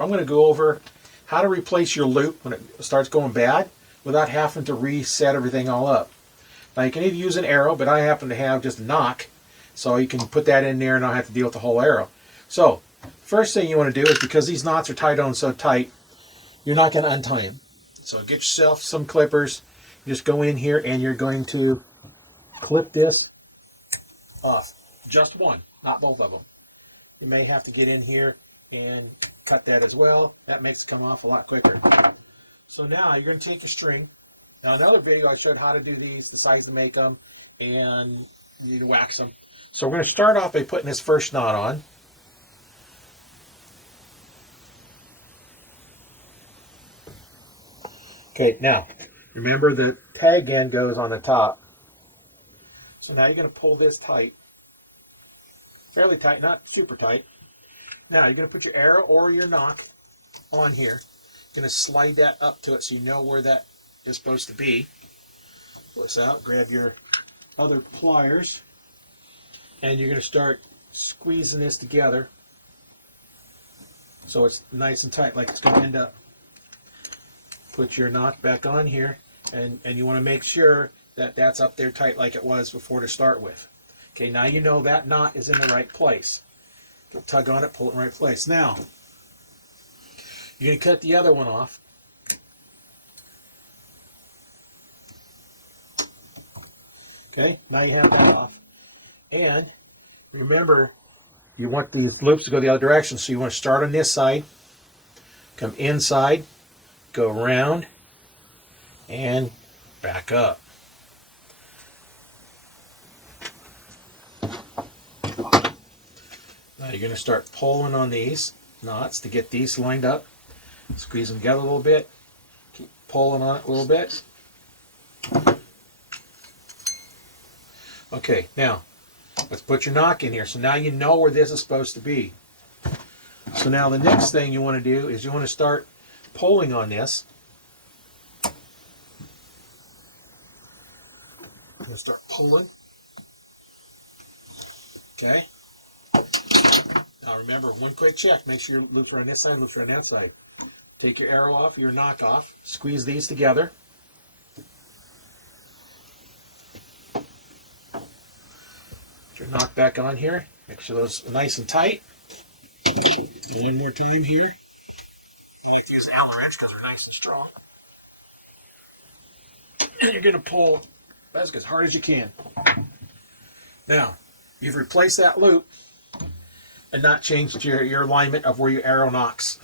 I'm going to go over how to replace your loop when it starts going bad without having to reset everything all up. Now you can either use an arrow, but I happen to have just a nock, so you can put that in there and not have to deal with the whole arrow. So first thing you want to do is, because these knots are tied on so tight, you're not going to untie them. So get yourself some clippers. You just go in here and you're going to clip this off. Just one, not both of them. You may have to get in here and cut that as well. That makes it come off a lot quicker. So now you're going to take your string. Now another video I showed how to do these, the size to make them, and you need to wax them. So we're going to start off by putting this first knot on. Okay, now remember the tag end goes on the top. So now you're going to pull this tight. Fairly tight, not super tight. Now you're going to put your arrow or your nock on here. You're going to slide that up to it so you know where that is supposed to be. Pull this out, grab your other pliers, and you're going to start squeezing this together so it's nice and tight, like it's going to end up. Put your knot back on here, and you want to make sure that that's up there tight like it was before to start with. Okay, now you know that knot is in the right place. Tug on it, pull it in the right place. Now, you're going to cut the other one off. Okay, now you have that off. And remember, you want these loops to go the other direction, so you want to start on this side, come inside, go around, and back up. Now you're going to start pulling on these knots to get these lined up. Squeeze them together a little bit. Keep pulling on it a little bit. Okay, now let's put your nock in here. So now you know where this is supposed to be. So now the next thing you want to do is you want to start pulling on this. I'm going to start pulling. Okay. Now remember, one quick check. Make sure your loops are on this side, loops are on that side. Take your arrow off, your nock off. Squeeze these together. Put your nock back on here. Make sure those are nice and tight. And one more time here. I like to use an Allen wrench because they're nice and strong. And you're going to pull as hard as you can. Now, you've replaced that loop and not changed your alignment of where your arrow knocks.